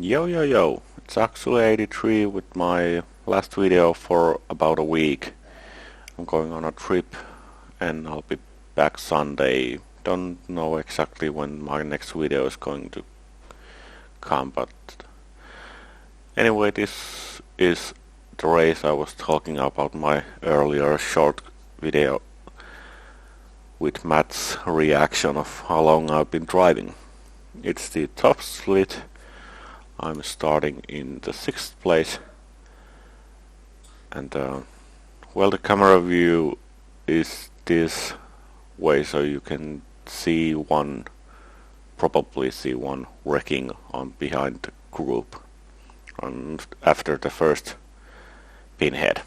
Yo yo yo, it's actually 83 with my last video for about a week. I'm going on a trip and I'll be back Sunday. Don't know exactly when my next video is going to come, but anyway, this is the race I was talking about my earlier short video with Matt's reaction of how long I've been driving. It's the top split. I'm starting in the 6th place, and well, the camera view is this way, so you can probably see one wrecking on behind the group and after the first pinhead.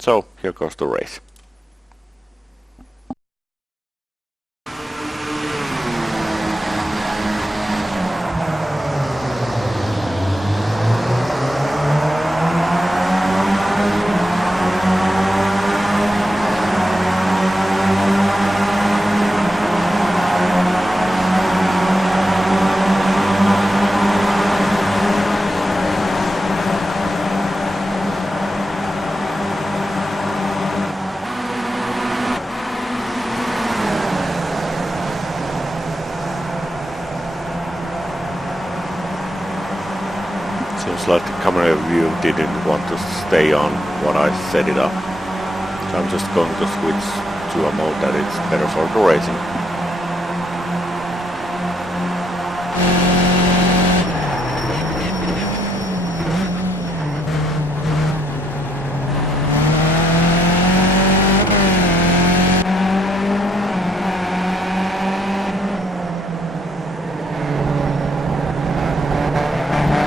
So here goes the race. Seems like the camera view didn't want to stay on when I set it up. So I'm just going to switch to a mode that is better for the racing.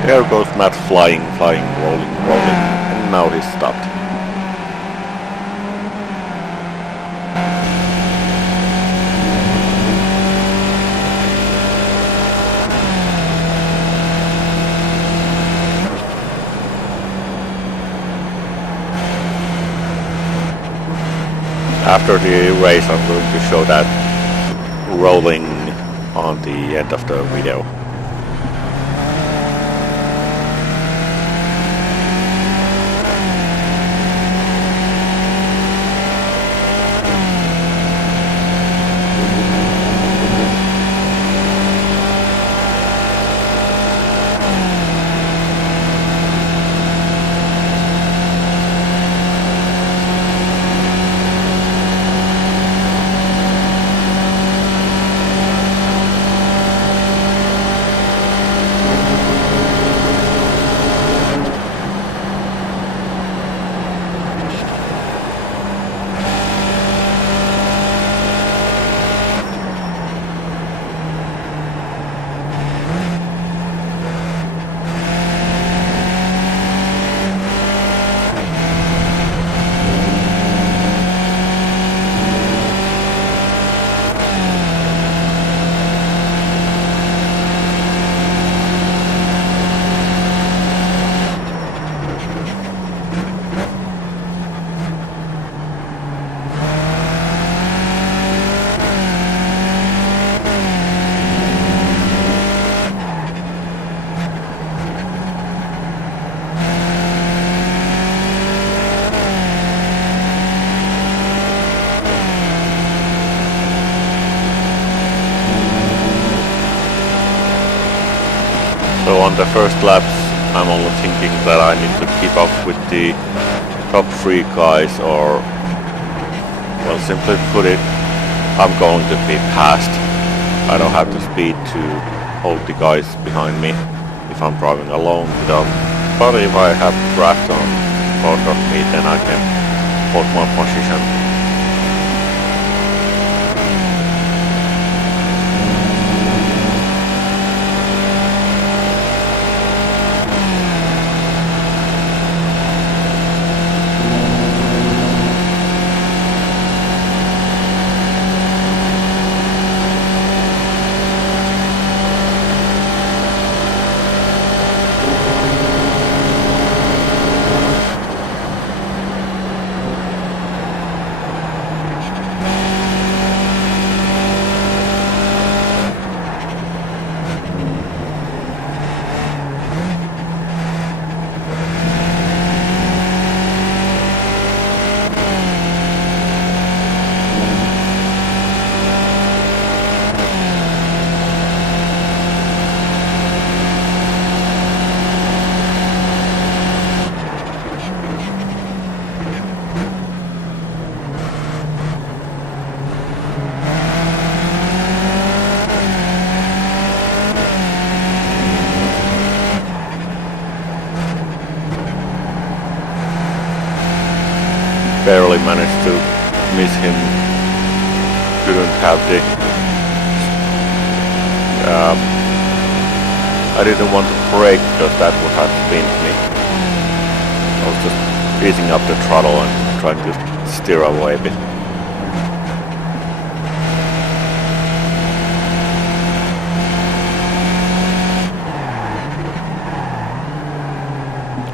There goes Matt flying, rolling, and now he's stopped. After the race, I'm going to show that rolling on the end of the video. So on the first laps, I'm only thinking that I need to keep up with the top 3 guys, or, well, simply put it, I'm going to be passed. I don't have the speed to hold the guys behind me if I'm driving alone without, but if I have draft on both of me, then I can hold my position. barely managed to miss him. Couldn't have the... I didn't want to brake because that would have pinned me. I was just easing up the throttle and trying to steer away a bit.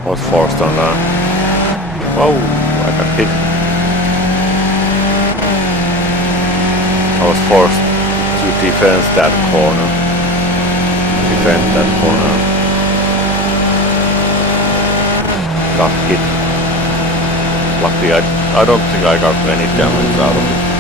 I was forced on whoa, I got hit. I was forced to defend that corner. Got hit. Luckily I don't think I got any damage out of it.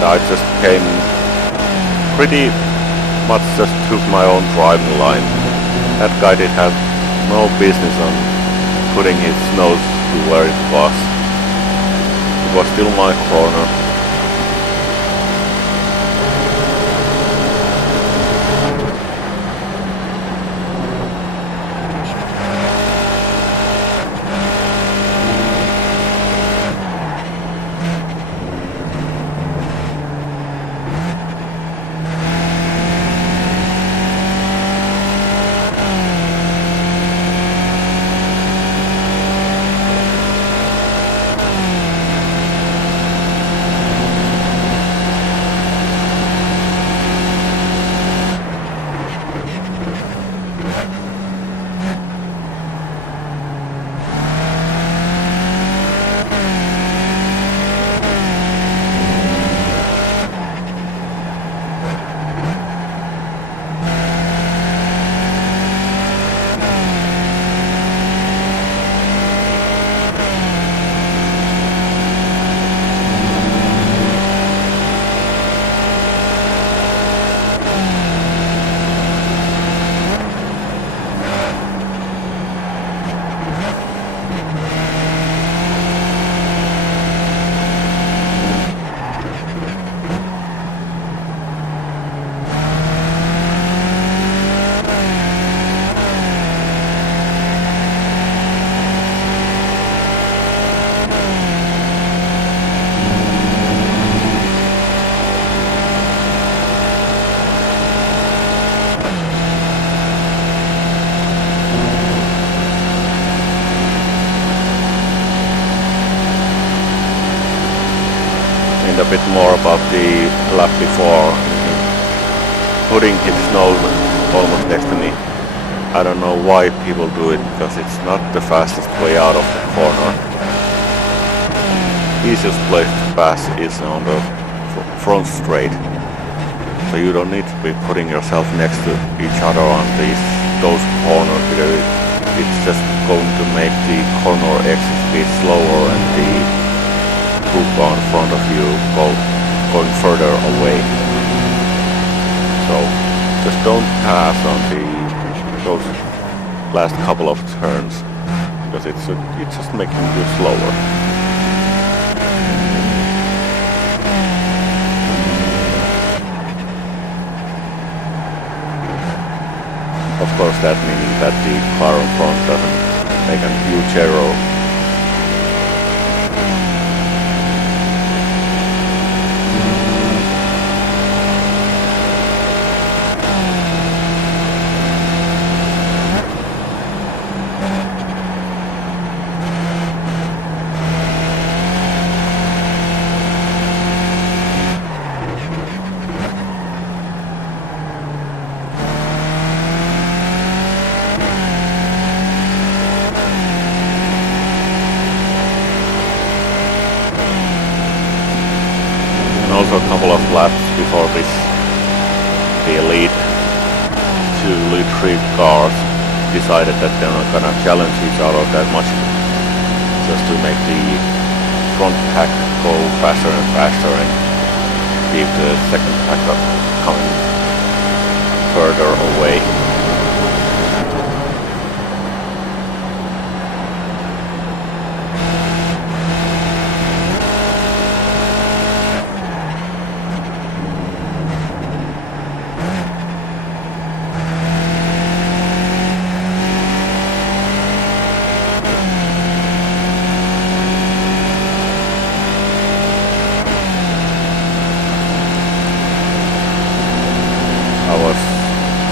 I just came pretty much just took my own driving line. That guy did have no business on putting his nose to where it was. It was still my corner. A bit more about the lap before, putting his nose almost next to me. I don't know why people do it, because it's not the fastest way out of the corner. Easiest place to pass is on the front straight, so you don't need to be putting yourself next to each other on those corners, because it's just going to make the corner exit speed slower and the group on front of you going further away. So just don't pass on those last couple of turns, because it's just making you slower. Of course, that meaning that the car in front doesn't make a huge error. Also a couple of laps before this, the lead 2, lead 3 cars decided that they're not gonna challenge each other that much, just to make the front pack go faster and faster and keep the second pack coming further away.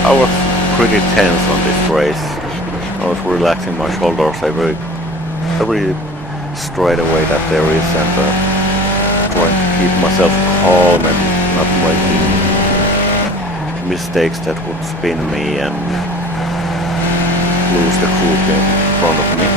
I was pretty tense on this race. I was relaxing my shoulders every straightaway that there is, and trying to keep myself calm and not making mistakes that would spin me and lose the group in front of me.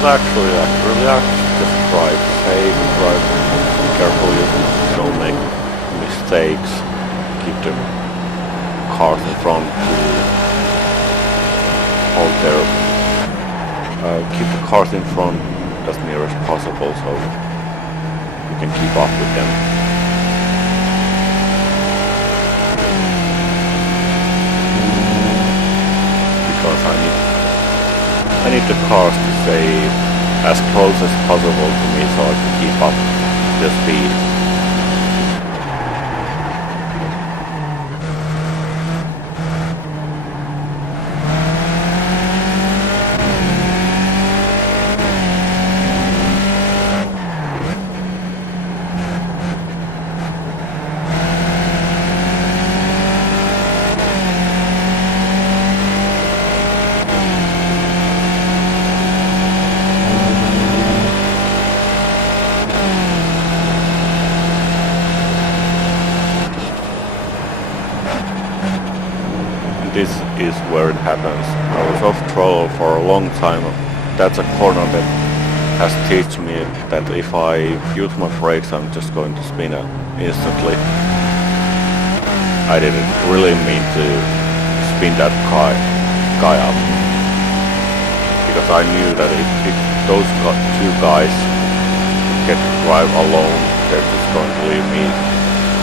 Relax, just drive safe, drive carefully, don't make mistakes, keep the cars in front to hold their, keep the cars in front as near as possible so you can keep up with them. Because I need the cars to stay as close as possible to me so I can keep up the speed. This is where it happens. I was off throttle for a long time. That's a corner that has taught me that if I use my brakes I'm just going to spin instantly. I didn't really mean to spin that guy up. Because I knew that if those two guys get to drive alone, they're just going to leave me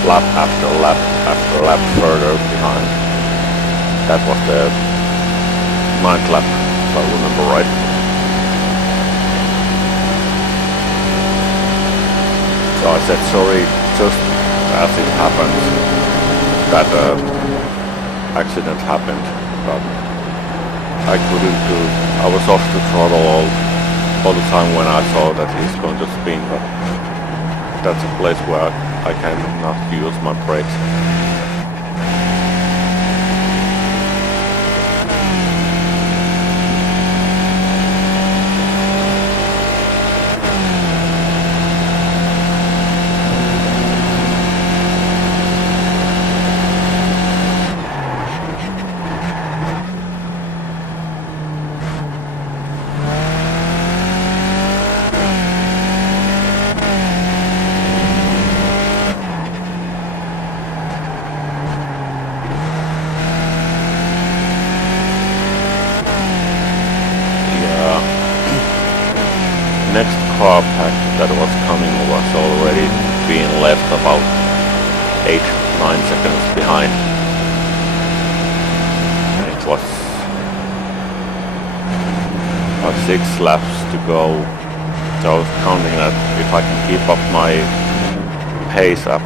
lap after lap after lap further behind. That was the 9th lap, if I remember right. So I said sorry just as it happened. That accident happened, but I couldn't do. I was off the throttle all the time when I saw that he's going to spin, but that's a place where I cannot use my brakes. Next car pack that was coming was already being left about 8-9 seconds behind. And it was about 6 laps to go. So I was counting that if I can keep up my pace up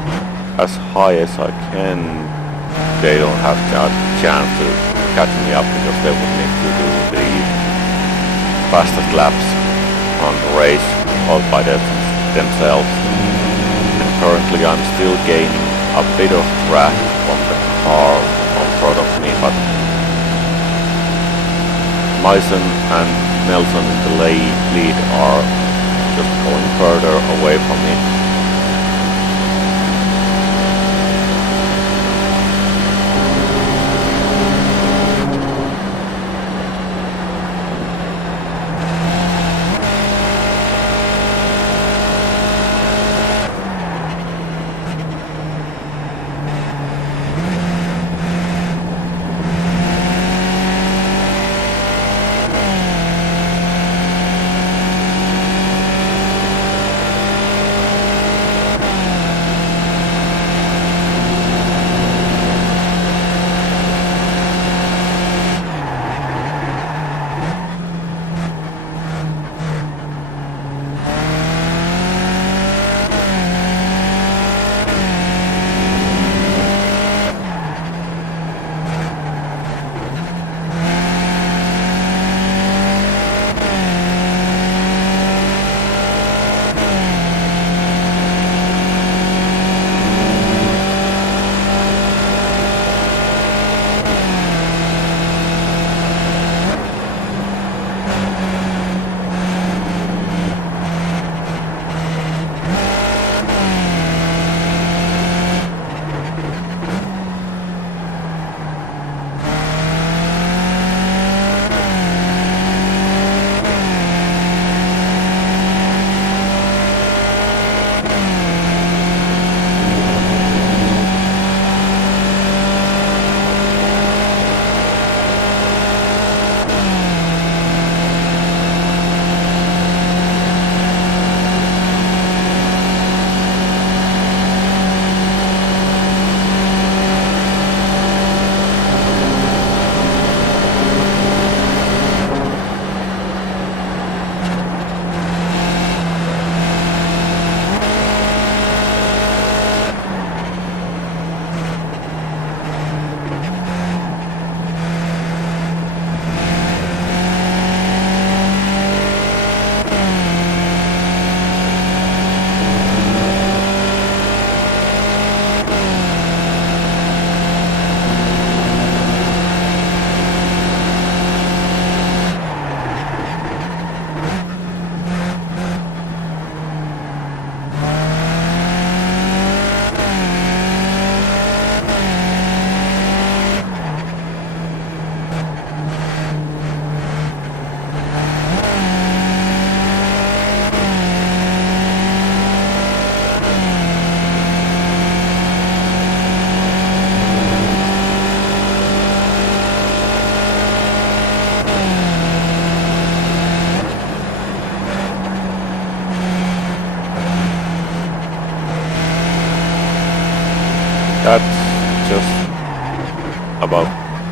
as high as I can, they don't have a chance to catch me up because they would need to do the fastest laps on the race all by themselves. And currently I'm still gaining a bit of draft from the car in front of me, but Mason and Nelson in the lead are just going further away from me.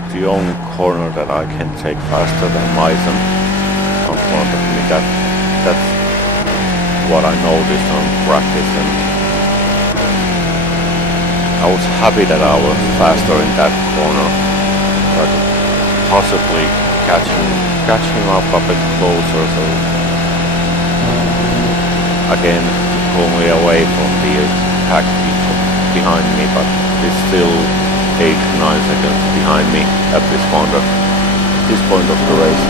the only corner that I can take faster than Maisen in front of me. That's what I noticed on practice, and I was happy that I was faster in that corner. So I could possibly catch him up a bit closer, so again to pull me away from the pack behind me, but it's still 8-9 seconds behind me at this point of the race.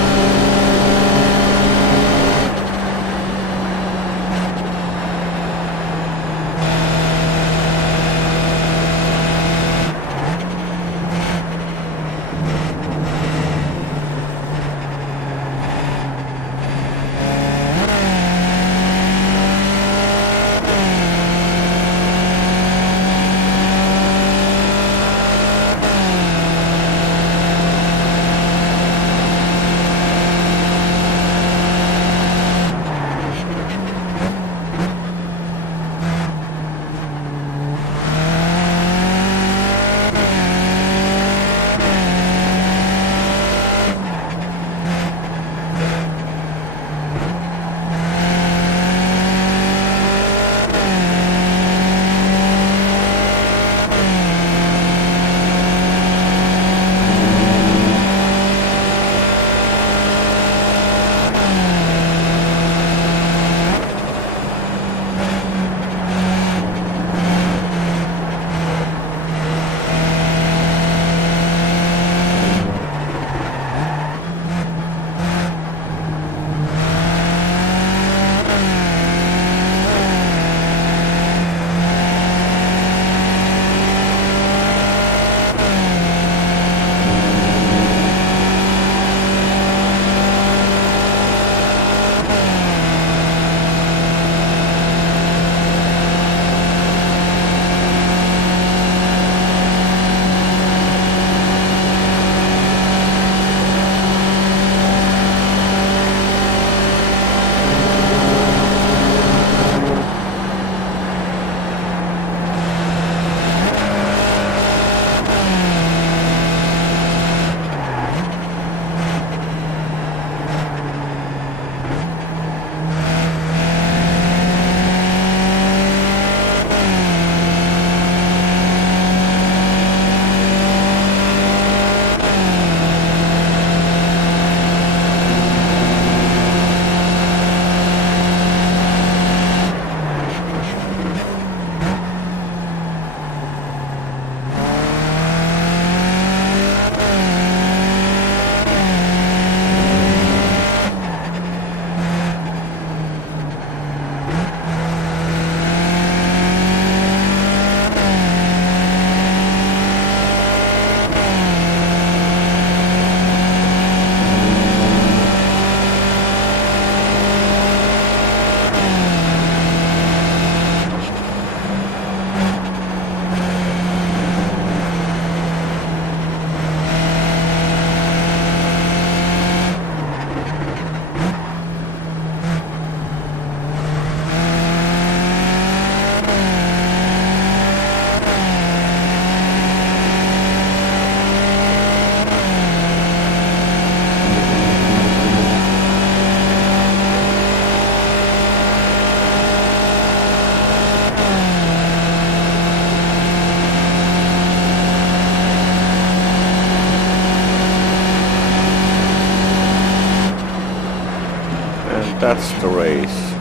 That's the race.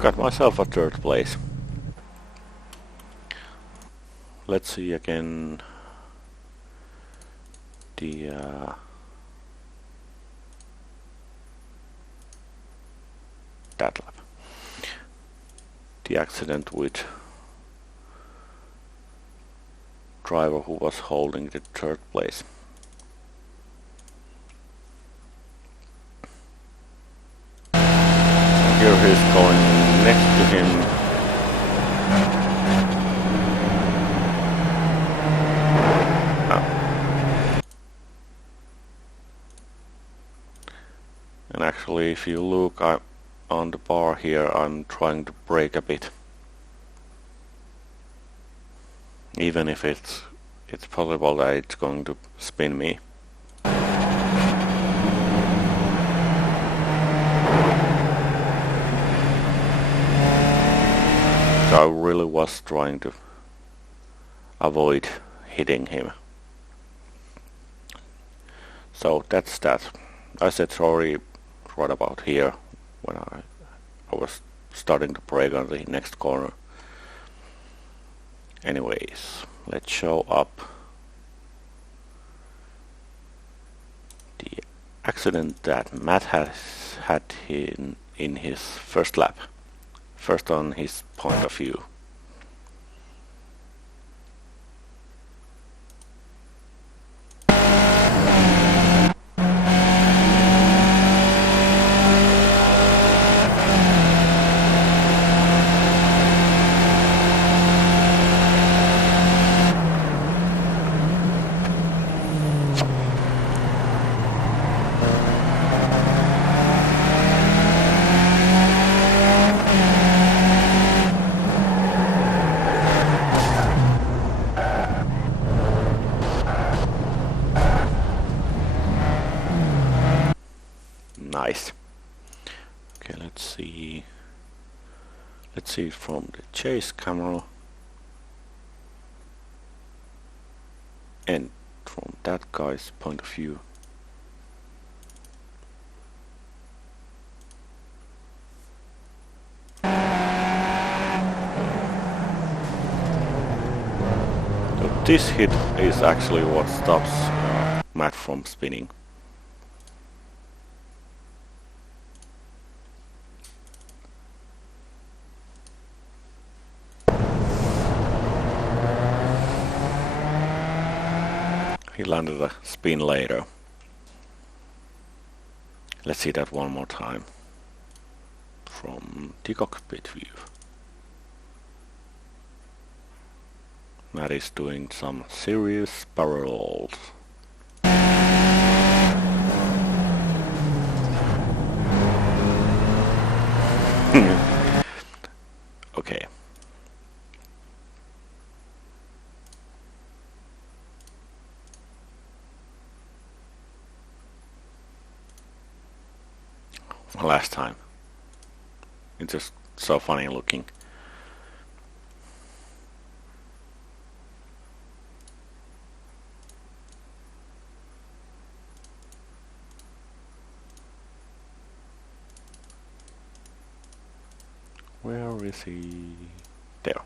Got myself a third place. Let's see again the that lap. The accident with driver who was holding the third place. Here he's going next to him. And actually, if you look on the bar here, I'm trying to brake a bit. Even if it's possible that it's going to spin me. So I really was trying to avoid hitting him. So that's that. I said sorry right about here when I was starting to brake on the next corner. Anyways, let's show up the accident that Matt has had in his first lap. First on his point of view. Nice. Okay, let's see. Let's see from the chase camera and from that guy's point of view. So this hit is actually what stops Matt from spinning. He landed a spin later. Let's see that one more time from the cockpit view. Matt is doing some serious parallels. Okay. Last time. It's just so funny looking. Where is he? There.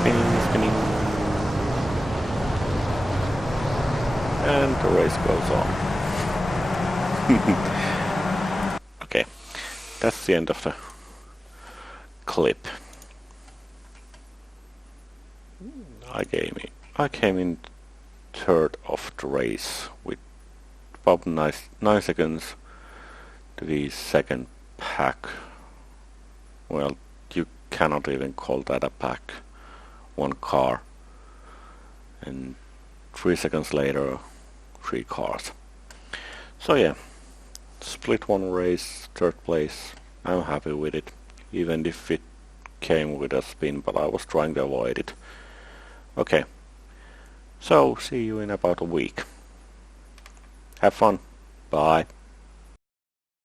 Spinning. And the race goes on. Okay, that's the end of the clip. I came in third of the race with about 9 seconds to the second pack. Well, you cannot even call that a pack. One car. And 3 seconds later, 3 cars. So yeah, split one race, third place. I'm happy with it, even if it came with a spin, but I was trying to avoid it. Okay, so see you in about a week. Have fun. Bye.